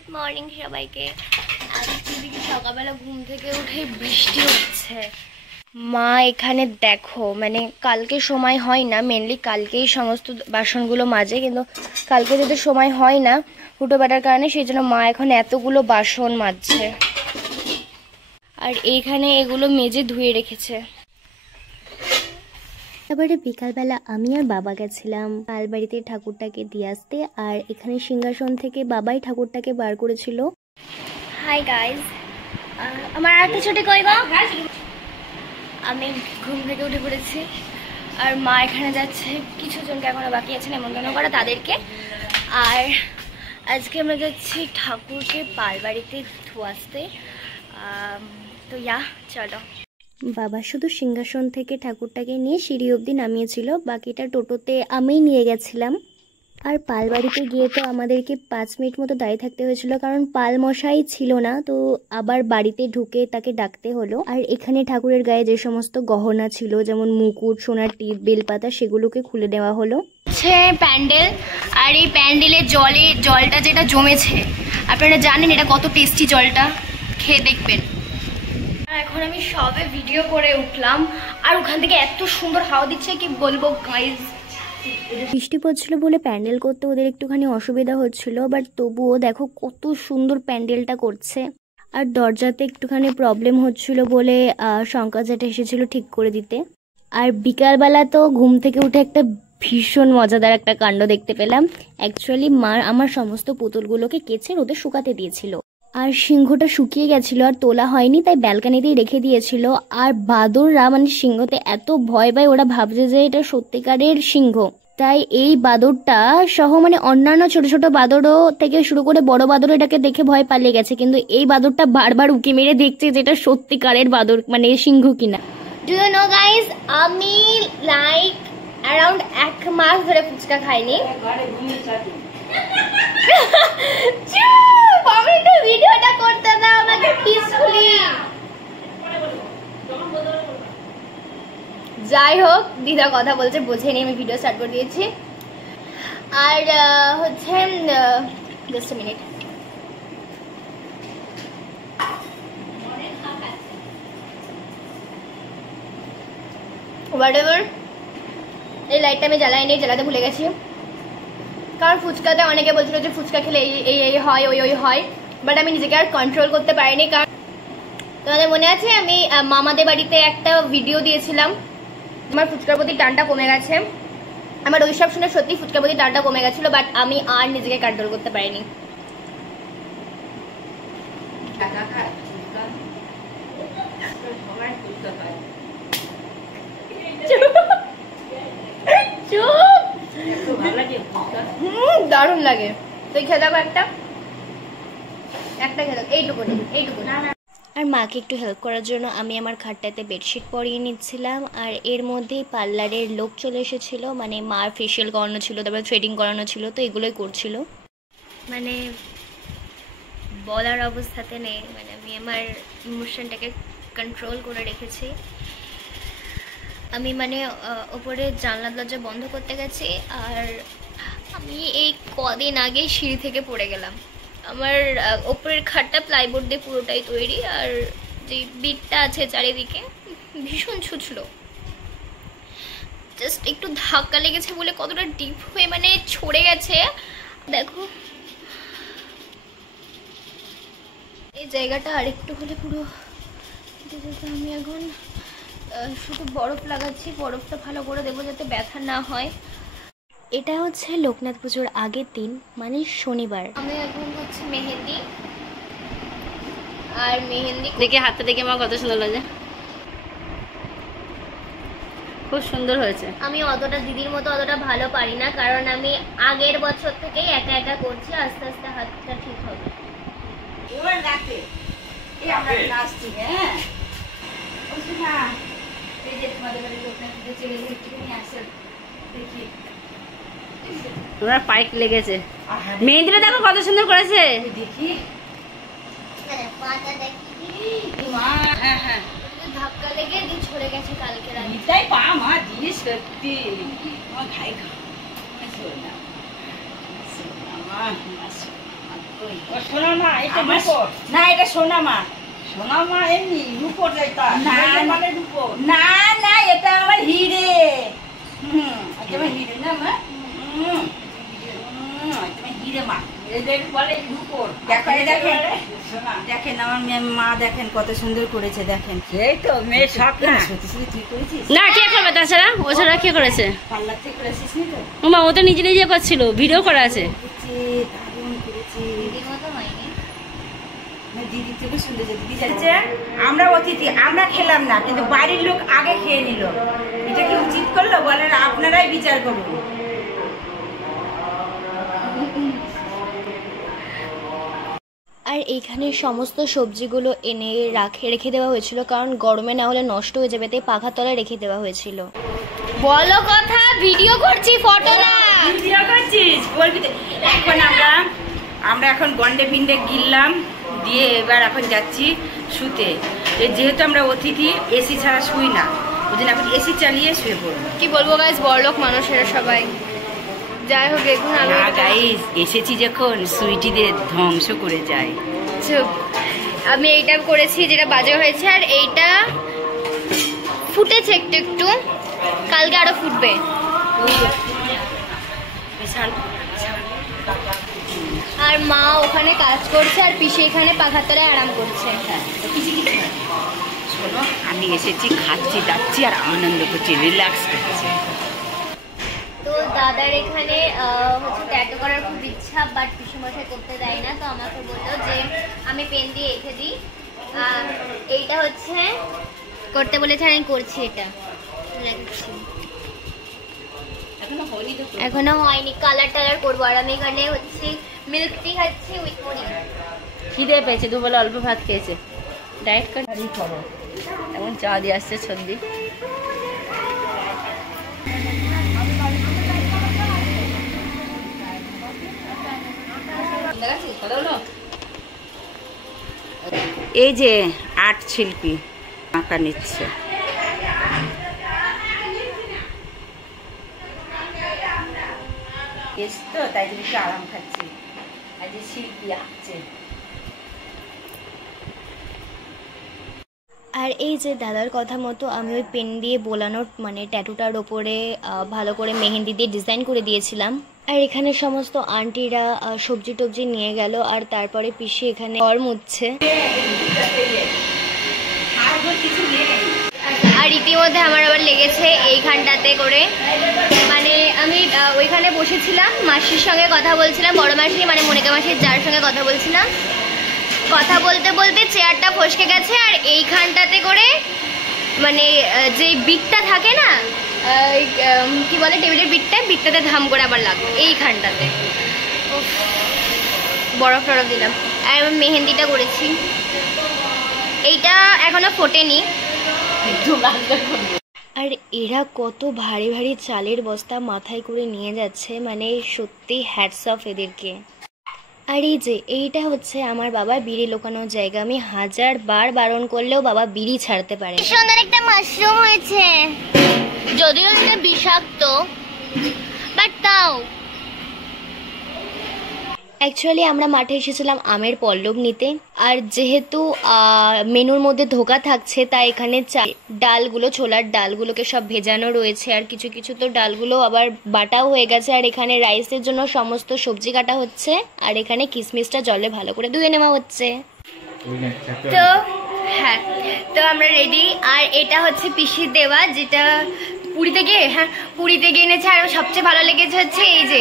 Good morning সবাইকে। আজকে সকালবেলা ঘুম থেকে উঠে বৃষ্টি হচ্ছে। মা এখানে দেখো, মানে কালকে সময় হয় না, মেনলি কালকেই সমস্ত বাসনগুলো মাজে, কিন্তু কালকে যদি সময় হয় না ফুটো বাটার কারণে, সেই জন্য মা এখন এতগুলো বাসন মাজছে। আর এইখানে এগুলো মেজে ধুয়ে রেখেছে। তারপরে বিকালবেলা আমি আর বাবা গেছিলাম পালবাড়িতে ঠাকুরটাকে দিয়ে আসতে, আর এখানে সিংহাসন থেকে বাবাই ঠাকুরটাকে বার করেছিল। হাই গাইজ, আমার আর একটা ছুটি কইবা। আমি ঘুম থেকে উঠে পড়েছি, আর মা এখানে যাচ্ছে কিছু জনকে এখনো বাকি আছে নেমন্তন্ন করা তাদেরকে। আর আজকে আমরা যাচ্ছি ঠাকুরকে পালবাড়িতে ধুয়াতে। তো চলো। বাবা শুধু সিংহাসন থেকে ঠাকুরটাকে নিয়ে সিঁড়ি অবধি নামিয়েছিল, বাকিটা টোটোতে আমিই নিয়ে গেছিলাম। আর পালবাড়িতে গিয়ে তো আমাদেরকে 5 মিনিট মতো দাঁড়িয়ে থাকতে হয়েছিল, কারণ পাল মশাই ছিল না, তো আবার বাড়িতে ঢুকে তাকে ডাকতে হলো। আর এখানে ঠাকুরের গায়ে যে সমস্ত গহনা ছিল, যেমন মুকুট, সোনার টিপ, বেলপাতা, সেগুলোকে খুলে দেওয়া হলো। প্যান্ডেল, আর এই প্যান্ডেলের জলটা যেটা জমেছে, আপনারা জানেন এটা কত টেস্টি, জলটা খেয়ে দেখবেন। এখন আমি সবে ভিডিও করে উঠলাম, আর ওখান থেকে এত সুন্দর হাওয়া দিচ্ছে কি বলবো গাইজ। বৃষ্টি পড়ছিল বলে প্যান্ডেল করতে ওদের একটুখানি অসুবিধা হচ্ছিল, বাট তবুও দেখো কত সুন্দর প্যান্ডেলটা করছে। আর দরজাতে একটুখানি প্রবলেম হচ্ছিল বলে শঙ্কর জ্যাঠা এসেছিল ঠিক করে দিতে। আর বিকালবেলা তো ঘুম থেকে উঠে একটা ভীষণ মজাদার একটা কাণ্ড দেখতে পেলাম। অ্যাকচুয়ালি মা আমার সমস্ত পুতুলগুলোকে কেচে রোদে শুকাতে দিয়েছিল, আর সিংহটা শুকিয়ে গেছিল আর তোলা হয়নি, তাই ব্যালকানিতেই রেখে দিয়েছিল। আর বাদররা মানে সিংহতে এত ভয় পায়, ওরা ভাবছে যে এটা সত্যিকারের সিংহ, তাই এই বাদরটা সহ মানে অন্যান্য ছোট ছোট বাদরও থেকে শুরু করে বড় বাদরও এটাকে দেখে ভয় পালিয়ে গেছে, কিন্তু এই বাদরটা বারবার উকি মেরে দেখছে যেটা সত্যিকারের বাদর মানে সিংহ কিনা। ডু ইউ নো গাইজ, আমি লাইক অ্যারাউন্ড 1 মাস ধরে ফুচকা খাইনি। আমি তো ভিডিওটা করতে দাও আমাকে পিসফুলি। যাই হোক, দিদা কথা বলছে বোঝেনি, আমি ভিডিও স্টার্ট করে দিয়েছি। আর হচ্ছে জাস্ট মিনিট, হোয়াটএভার। এই লাইটটা আমি জ্বালাইনি, জ্বালাতে ভুলে গেছি, কারণ ফুচকাতে অনেকে বলছিল যে ফুচকা খেলে এই হয় ওই হয়, বাট আমি নিজেকে আর কন্ট্রোল করতে পারিনি। কারণ তোমাদের মনে আছে আমি মামাদের বাড়িতে একটা ভিডিও দিয়েছিলাম, আমার ফুচকার প্রতি টানটা কমে গেছে। আমার ওইসব শুনে সত্যি ফুচকার প্রতি টানটা কমে গেছিল, বাট আমি আর নিজেকে কন্ট্রোল করতে পারিনি। দারুণ লাগে, তুই খেয়ে যাবো একটা খেয়ে এইটুকু। আর মাকে একটু হেল্প করার জন্য আমি আমার খাটটাতে বেডশিট পরিয়ে নিচ্ছিলাম। আর এর মধ্যেই পার্লারের লোক চলে এসেছিল, মানে মার ফেশিয়াল করানো ছিল, তারপর থ্রেডিং করানো ছিল, তো এগুলোই করছিল। মানে বলার অবস্থাতে নেই, মানে আমি আমার ইমোশনটাকে কন্ট্রোল করে রেখেছি। আমি মানে ওপরে জানলা দরজা বন্ধ করতে গেছি, আর আমি এই কদিন আগে সিঁড়ি থেকে পড়ে গেলাম। আমার ওপরের খাটটা প্লাইবোর্ড দিয়ে পুরোটাই তৈরি, আর যে বিটটা আছে চারিদিকে ভীষণ ছুঁচলো, জাস্ট একটু ধাক্কা লেগেছে বলে কতটা ডিপ হয়ে মানে ছড়ে গেছে দেখো। এই জায়গাটা আরেকটু হলে পুরো আমি এখন শুধু বরফ লাগাচ্ছি, বরফটা ভালো করে দেবো যাতে ব্যথা না হয়। এটা হচ্ছে লোকনাথ পুজোর আগের দিন, মানে শনিবার। আমি এখন হচ্ছে মেহেন্দি, আর মেহেন্দি দেখে হাতটা দেখে আমার কত সুন্দর লাগে, খুব সুন্দর হয়েছে। আমি অতটা দিদির মতো অতটা ভালো পারি না, কারণ আমি আগের বছর থেকেই একা একা করছি, আস্তে আস্তে হাতটা ঠিক হবে। ওরা পাইক লেগেছে, মেহেন্দিটা দেখো কত সুন্দর করেছে। ধাক্কা লেগে ছড়ে গেছে কালকে রাতে। সোনা মা এটা আমার রূপোর। না, এটা সোনা মা। সোনা মা এমনি রূপোর এটা না, মানে রূপোর। না না, এটা আমার হিরে। এটা আমার হিরে না মা। এটা আমার হিরে মা। এদের বলে রূপোর। দেখেন, দেখেন, সোনা। দেখেন আমার মা, দেখেন কত সুন্দর করেছে, দেখেন। এই তো মেয়ের শখ না। সত্যি সত্যি তুই করেছিস? না, কে করবে তাছাড়া? ও ছাড়া কে করেছে? পার্লার থেকে করেছিস নি তো? ওমা, ও তো নিজে নিজে করছিল, ভিডিও করা আছে। করেছে, দারুণ করেছে। না, দিদি থেকে শুনেছে, দিদি যাচ্ছে। আমরা অতিথি, আমরা খেলাম না, কিন্তু বাড়ির লোক আগে খেয়ে নিল। এটা কি উচিত করলো বলেন? আপনারাই বিচার করুন। আর এইখানে সমস্ত সবজিগুলো এনে রেখে দেওয়া হয়েছিল, কারণ গরমে না হলে নষ্ট হয়ে যাবে, তাই পাখার তলায় রেখে দেওয়া হয়েছিল। বলো কথা, ভিডিও করছি, ফটো না। ভিডিও করছিস? বলবি তো। এখন আমরা এখন গন্ডে ফিন্ডে গিললাম দিয়ে এবার এখন যাচ্ছি শুতে। যেহেতু আমরা অতিথি, এসি ছাড়া শুই না, ওই জন্য এখন এসি চালিয়ে শুয়ে পড়বো। কি বলবো গাইস, বড়লোক মানুষেরা সবাই। যাই হোক, এখন আমি গাইস এসেছি যখন সুইটিদের ধ্বংস করে যায়। চুপ। আমি এইটা করেছি যেটা বাজে হয়েছে, আর এইটা ফুটেছে একটু একটু, কালকে আরো ফুটবে। আর মা ওখানে কাজ করছে, আর পিসি এখানে পাখার তলায় আরাম করছে। শোনো, আমি এসেছি, খাচ্ছি যাচ্ছি আর আনন্দ করছি, রিল্যাক্স করছি। তো দাদার এখানে হচ্ছে ট্যাটু করার খুব ইচ্ছা, বাট পিসেমশাই করতে দেয় না, তো আমাকে বললো যে আমি পেন দিয়ে এঁকে দিই। এইটা হচ্ছে করতে বলেছে, আর আমি করছি। এটা লাগাচ্ছি, এখনো হয়নি, কালার টালার করবো। আর আমি এখানে হচ্ছে মিল্ক টি খাচ্ছি উইথ মুড়ি। খিদে পেয়েছে, দুবেলা অল্প ভাত খেয়েছে, ডায়েট করে। এমন চা দিয়ে আসছে সন্ধি। এই যে আর্ট শিল্পী আঁকা নিচ্ছে। তো তাই জন্য একটু আরাম খাচ্ছি, আর যে শিল্পী আঁকছে। আর এই যে দাদার কথা মতো আমি ওই পেন দিয়ে বোলানোর মানে ট্যাটুটার ওপরে ভালো করে মেহেন্দি দিয়ে ডিজাইন করে দিয়েছিলাম। আর এখানে সমস্ত আন্টিরা সবজি টবজি নিয়ে গেল, আর তারপরে পিসি এখানে ঘর মুছছে। আর রীতিমধ্যে আমার আবার লেগেছে এইখানটাতে করে, মানে আমি ওইখানে বসেছিলাম, মাসির সঙ্গে কথা বলছিলাম, বড় মাসি মানে মনিকা মাসির যার সঙ্গে কথা বলছিলাম, কথা বলতে বলতে চেয়ারটা ফসকে গেছে, আর এইখানটাতে করে মানে যে বিটটা থাকে না, কি বলে টেবিলের বিটটাতে ধাম করে আবার লাগলো এইখানটাতে। বরফ টরফ দিলাম। আর আমি মেহেন্দিটা করেছি, এইটা এখনো ফোটেনি। আর এরা কত ভারী ভারী চালের বস্তা মাথায় করে নিয়ে যাচ্ছে, মানে সত্যি হ্যাটস অফ এদেরকে। আর এই যে এইটা হচ্ছে আমার বাবার বিড়ি লোকানোর জায়গা। আমি 1000 বার বারণ করলেও বাবা বিড়ি ছাড়তে পারে। সুন্দর একটা মাশরুম হয়েছে, যদিও এটা বিষাক্ত, বাট তাও। অ্যাকচুয়ালি আমরা মাঠে এসেছিলাম আমের পল্লব নিতে, আর যেহেতু মেনুর মধ্যে ধোকা থাকছে, তাই এখানে ডালগুলো, ছোলার ডালগুলোকে সব ভেজানো রয়েছে, আর কিছু কিছু তো ডালগুলো আবার বাটাও হয়ে গেছে। আর এখানে রাইসের জন্য সমস্ত সবজি কাটা হচ্ছে, আর এখানে কিশমিশটা জলে ভালো করে ধুয়ে নেওয়া হচ্ছে। তো হ্যাঁ, তো আমরা রেডি। আর এটা হচ্ছে পিসির দেওয়া, যেটা পুরীতে গিয়ে এনেছে। আর সবচেয়ে ভালো লেগেছে হচ্ছে এই যে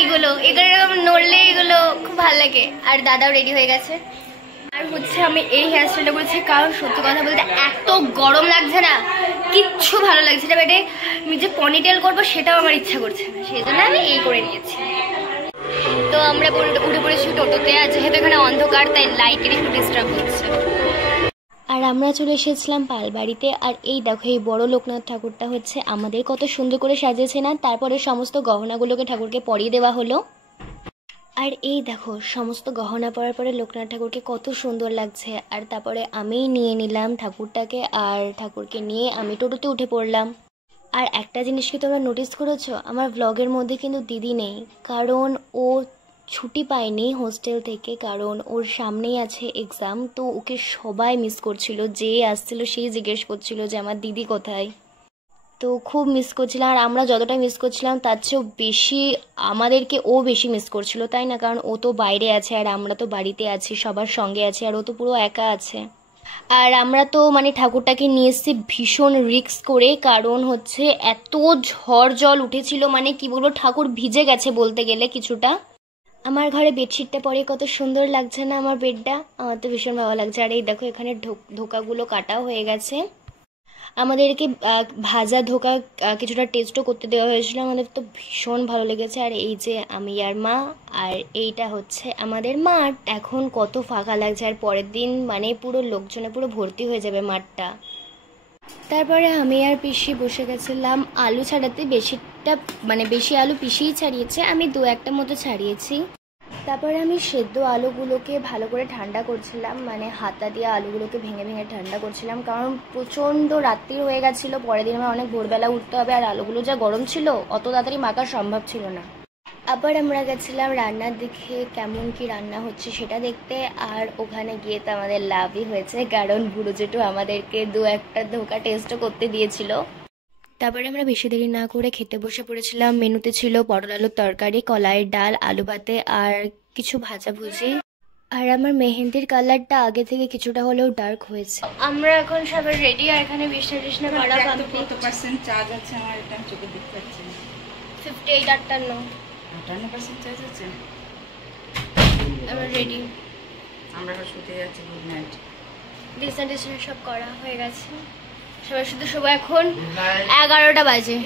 এগুলো এরকম নড়লে এগুলো খুব ভালো লাগে। আর দাদাও রেডি হয়ে গেছে। আর হচ্ছে আমি এই হেয়ার স্টাইলটা করেছি কারণ সত্যি কথা বলতে এত গরম লাগছে না, কিচ্ছু ভালো লাগছে না। বেটে আমি যে পনিটেল করবো সেটাও আমার ইচ্ছা করছে না, সেই জন্য আমি এই করে নিয়েছি। তো আমরা উঠে পড়েছি টোটোতে, আর যেহেতু এখানে অন্ধকার তাই লাইটের একটু ডিস্টার্ব হচ্ছে। আর আমরা চলে এসেছিলাম পালবাড়িতে। আর এই দেখো এই বড় লোকনাথ ঠাকুরটা হচ্ছে আমাদের কত সুন্দর করে সাজিয়েছে না। তারপরে সমস্ত গহনাগুলোকে ঠাকুরকে পরিয়ে দেওয়া হলো। আর এই দেখো সমস্ত গহনা পরার পরে লোকনাথ ঠাকুরকে কত সুন্দর লাগছে। আর তারপরে আমি নিয়ে নিলাম ঠাকুরটাকে, আর ঠাকুরকে নিয়ে আমি টোটোতে উঠে পড়লাম। আর একটা জিনিস কি তোমরা নোটিস করেছো, আমার ব্লগের মধ্যে কিন্তু দিদি নেই, কারণ ও ছুটি পায়নি হোস্টেল থেকে, কারণ ওর সামনেই আছে এক্সাম। তো ওকে সবাই মিস করছিল, যে আসছিল সেই জিজ্ঞেস করছিল যে আমার দিদি কোথায়। তো খুব মিস করছিলাম, আর আমরা যতটা মিস করছিলাম তার চেয়েও বেশি আমাদেরকে ও বেশি মিস করছিল, তাই না? কারণ ও তো বাইরে আছে আর আমরা তো বাড়িতে আছি, সবার সঙ্গে আছি, আর ও তো পুরো একা আছে। আর আমরা তো মানে ঠাকুরটাকে নিয়ে এসেছি ভীষণ রিস্ক করে, কারণ হচ্ছে এত ঝড় জল উঠেছিল, মানে কি বলবো, ঠাকুর ভিজে গেছে বলতে গেলে কিছুটা। আমার ঘরে বেডশিটটা পরে কত সুন্দর লাগছে না আমার বেডটা? আমার তো ভীষণ ভালো লাগছে। আর এই দেখো এখানে ধোকাগুলো কাটাও হয়ে গেছে। আমাদেরকে ভাজা ধোকা কিছুটা টেস্টও করতে দেওয়া হয়েছিল, আমাদের তো ভীষণ ভালো লেগেছে। আর এই যে আমি আর মা, আর এইটা হচ্ছে আমাদের মাঠ। এখন কত ফাঁকা লাগছে, আর পরের দিন মানে পুরো লোকজনে পুরো ভর্তি হয়ে যাবে মাঠটা। তারপরে আমি আর পিসি বসে গেছিলাম আলু ছাড়াতে। বেশি আলু পিসিই ছাড়িয়েছে, আমি 2-1টা মতো ছাড়িয়েছি। তারপরে আমি সেদ্ধ আলুগুলোকে ভালো করে ঠান্ডা করছিলাম, মানে হাতা দিয়ে আলুগুলোকে ভেঙে ভেঙে ঠান্ডা করছিলাম, কারণ প্রচণ্ড রাত্রির হয়ে গেছিলো। পরের দিন আমার অনেক ভোরবেলা উঠতে হবে, আর আলুগুলো যা গরম ছিল অত তাড়াতাড়ি মাখা সম্ভব ছিল না। আবার আমরা গেছিলাম রান্নার দিকে, কেমন কি রান্না হচ্ছে সেটা দেখতে। আর ওখানে গিয়ে তো আমাদের লাভই হয়েছে, কারণ বুড়ো জেঠু আমাদেরকে 2-1টা ধোকা টেস্টও করতে দিয়েছিল। তারপরে আমরা বেশি দেরি না করে খেতে বসে পড়েছিলাম। মেনুতে ছিল পটল আলুর তরকারি, কলাইয়ের ডাল, আলু ভাতে আর কিছু ভাজাভুজি। আর আমার মেহেন্দির কালারটা আগে থেকে কিছুটা হলেও ডার্ক হয়েছে। আমরা এখন সবাই রেডি, আর এখানে বিছনা টিছনা করা কমপ্লিট। কত পার্সেন্ট চার্জ আছে আমার? এটা আমি চোখে দেখতে পাচ্ছি না। 58-58 58% চার্জ আছে। আমরা রেডি, আমরা এখন শুতে যাচ্ছি। Good night. বিছনা টিছনা সব করা হয়ে গেছে। সবাই শুধু এখন 11টা বাজে।